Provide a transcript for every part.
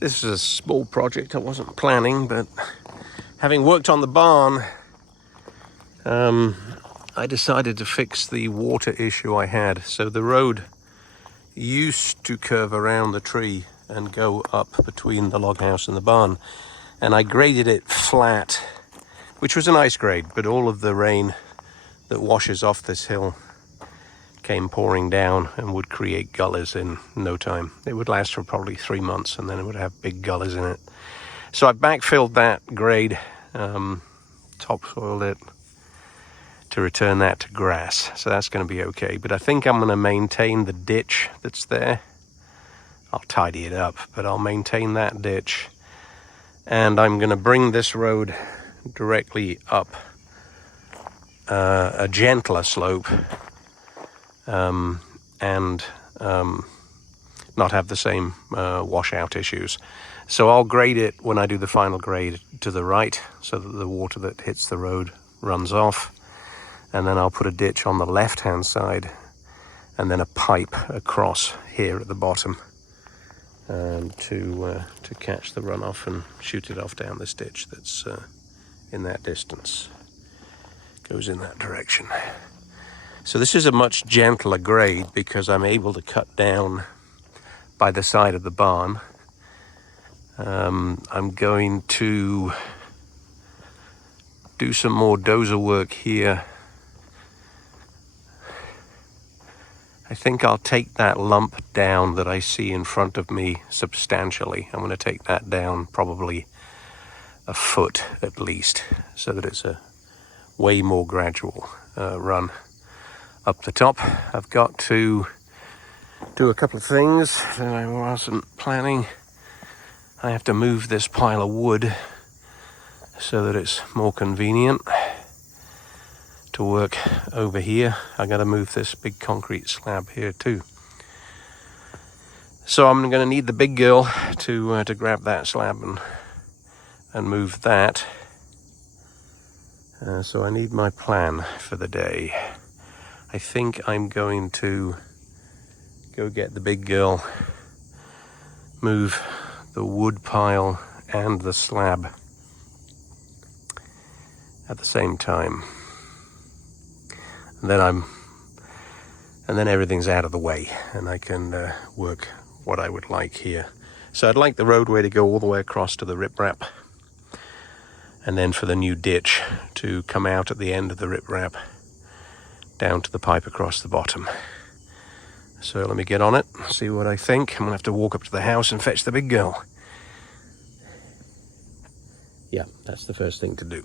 This is a small project I wasn't planning, but having worked on the barn, I decided to fix the water issue I had. So the road used to curve around the tree and go up between the log house and the barn, and I graded it flat, which was a nice grade, but all of the rain that washes off this hill came pouring down and would create gullies in no time. It would last for probably 3 months, and then it would have big gullies in it. So I backfilled that grade, topsoiled it to return that to grass. So that's going to be okay. But I think I'm going to maintain the ditch that's there. I'll tidy it up, but I'll maintain that ditch. And I'm going to bring this road directly up a gentler slope, and not have the same washout issues. So I'll grade it when I do the final grade to the right, so that the water that hits the road runs off. And then I'll put a ditch on the left-hand side, and then a pipe across here at the bottom, to catch the runoff and shoot it off down this ditch that's in that distance. Goes in that direction. So this is a much gentler grade because I'm able to cut down by the side of the barn. I'm going to do some more dozer work here. I think I'll take that lump down that I see in front of me substantially. I'm going to take that down probably a foot at least, so that it's a way more gradual run up the top. I've got to do a couple of things that I wasn't planning. I have to move this pile of wood so that it's more convenient to work over here. I got to move this big concrete slab here too. So I'm going to need the big girl to grab that slab and move that. So I need my plan for the day. I think I'm going to go get the big girl, move the wood pile and the slab at the same time. And then everything's out of the way, and I can work what I would like here. So I'd like the roadway to go all the way across to the riprap, and then for the new ditch to come out at the end of the riprap down to the pipe across the bottom. So let me get on it, see what I think. I'm gonna have to walk up to the house and fetch the big girl. Yeah, that's the first thing to do.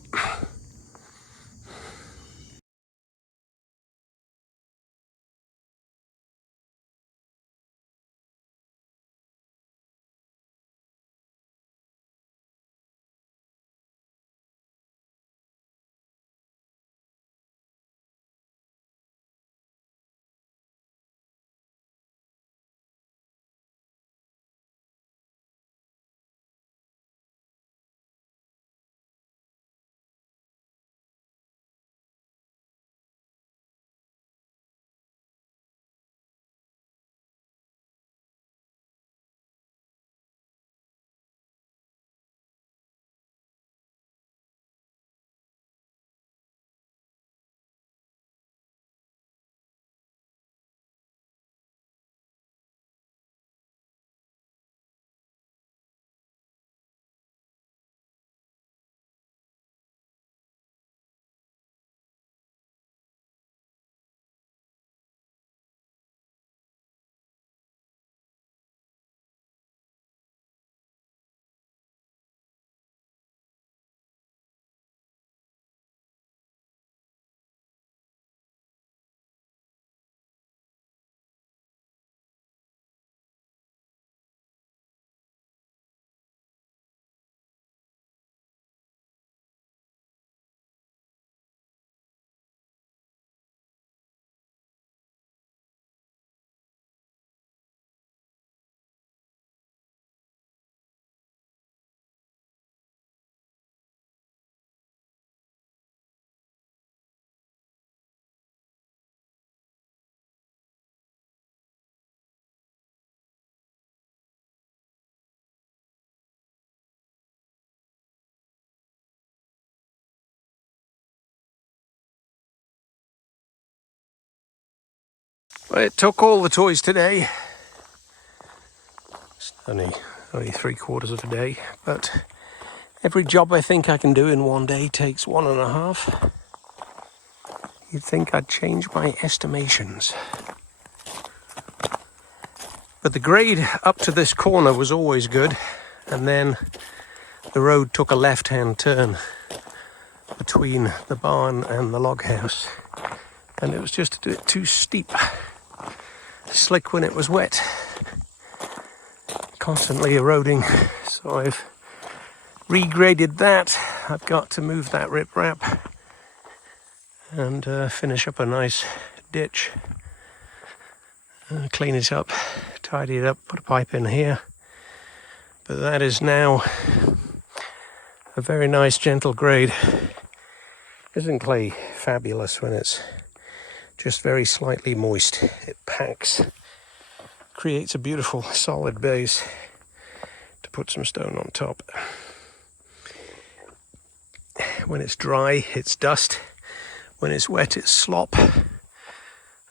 Well, it took all the toys today. It's only 3/4 of a day, but every job I think I can do in one day takes 1.5. You'd think I'd change my estimations. But the grade up to this corner was always good, and then the road took a left-hand turn between the barn and the log house, and it was just a bit too steep. Slick when it was wet, constantly eroding, so I've regraded that. I've got to move that riprap and finish up a nice ditch, clean it up, tidy it up, put a pipe in here. But that is now a very nice gentle grade. Isn't clay fabulous when it's just very slightly moist? It packs, creates a beautiful solid base to put some stone on top. When it's dry, it's dust. When it's wet, it's slop.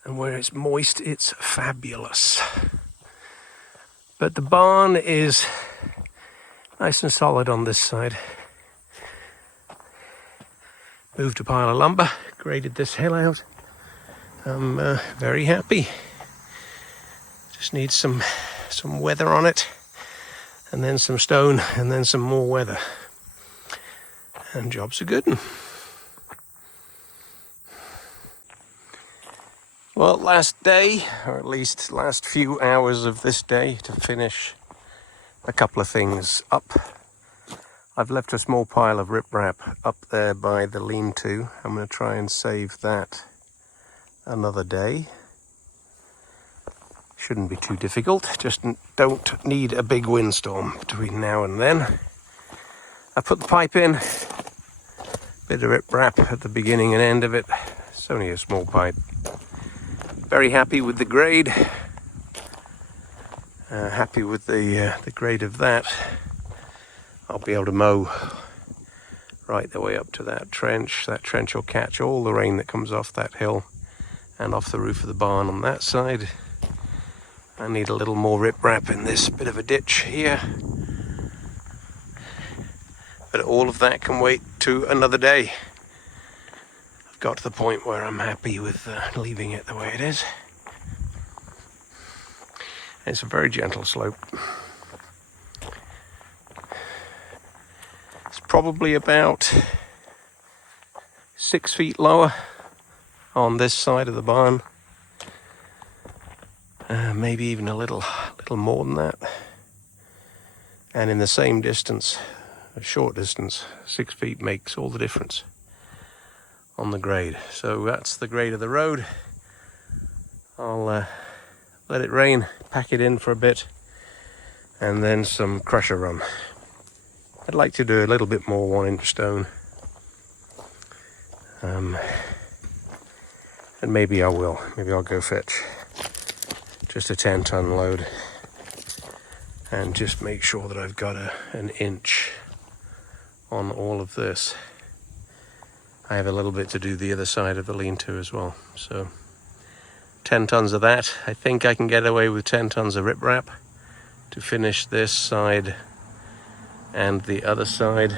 And where it's moist, it's fabulous. But the barn is nice and solid on this side. Moved a pile of lumber, graded this hill out. I'm very happy. Just need some weather on it, and then some stone, and then some more weather. And job's a good one. Well, last day, or at least last few hours of this day to finish a couple of things up. I've left a small pile of riprap up there by the lean-to. I'm going to try and save that another day. Shouldn't be too difficult, just don't need a big windstorm between now and then. I put the pipe in, bit of riprap at the beginning and end of it. It's only a small pipe. Very happy with the grade. Happy with the grade of that. I'll be able to mow right the way up to that trench. That trench will catch all the rain that comes off that hill and off the roof of the barn on that side. I need a little more riprap in this bit of a ditch here. But all of that can wait to another day. I've got to the point where I'm happy with leaving it the way it is. It's a very gentle slope. It's probably about 6 feet lower on this side of the barn. Maybe even a little more than that. And in the same distance, a short distance, 6 feet makes all the difference on the grade. So that's the grade of the road. I'll let it rain, pack it in for a bit, and then some crusher run. I'd like to do a little bit more 1-inch stone. And maybe I will. Maybe I'll go fetch just a 10-ton load and just make sure that I've got an inch on all of this. I have a little bit to do the other side of the lean-to as well. So 10 tons of that. I think I can get away with 10 tons of riprap to finish this side and the other side.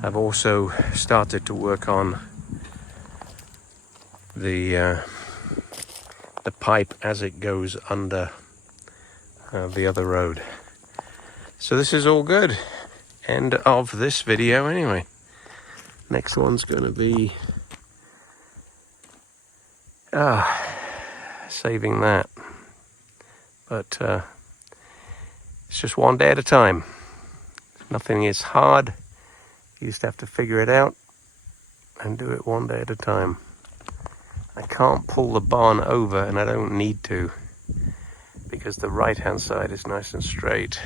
I've also started to work on the pipe as it goes under the other road. So this is all good. End of this video anyway. Next one's going to be saving that. But it's just one day at a time. Nothing is hard. You just have to figure it out and do it one day at a time. I can't pull the barn over, and I don't need to, because the right-hand side is nice and straight.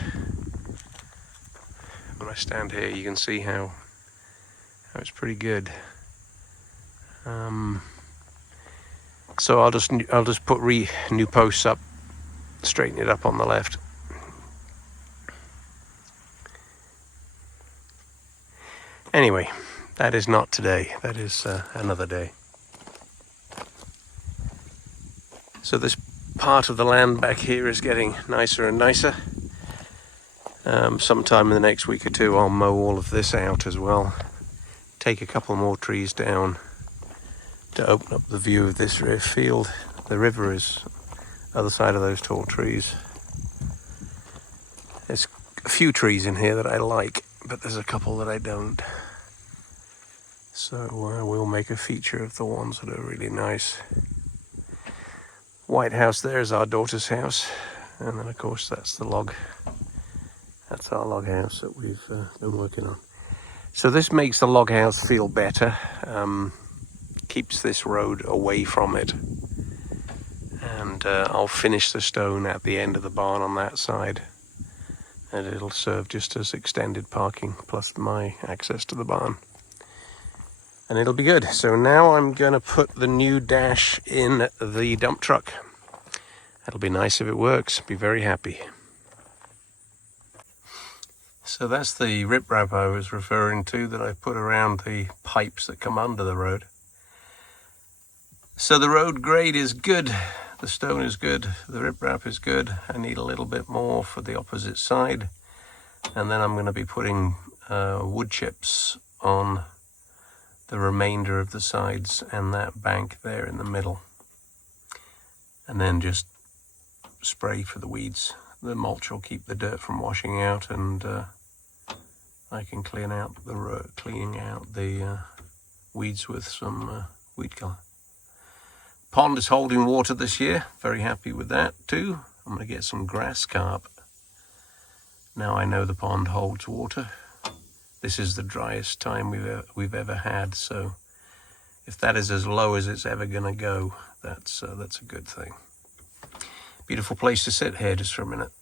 When I stand here, you can see how it's pretty good. So I'll just put new posts up, straighten it up on the left. Anyway, that is not today. That is another day. So this part of the land back here is getting nicer and nicer. Sometime in the next week or two I'll mow all of this out as well. Take a couple more trees down to open up the view of this field. The river is other side of those tall trees. There's a few trees in here that I like, but there's a couple that I don't. So we'll make a feature of the ones that are really nice. White house there is our daughter's house, and then of course that's the log. That's our log house that we've been working on. So this makes the log house feel better, keeps this road away from it. And I'll finish the stone at the end of the barn on that side. And it'll serve just as extended parking plus my access to the barn. And it'll be good. So now I'm going to put the new dash in the dump truck. It'll be nice if it works. Be very happy. So that's the riprap I was referring to that I put around the pipes that come under the road. So the road grade is good. The stone is good. The riprap is good. I need a little bit more for the opposite side. And then I'm going to be putting wood chips on the remainder of the sides and that bank there in the middle. And then just spray for the weeds. The mulch will keep the dirt from washing out, and I can clean out the weeds with some weed killer. Pond is holding water this year. Very happy with that too. I'm going to get some grass carp. Now I know the pond holds water. This is the driest time we've ever had, so if that is as low as it's ever going to go, that's a good thing. Beautiful place to sit here just for a minute.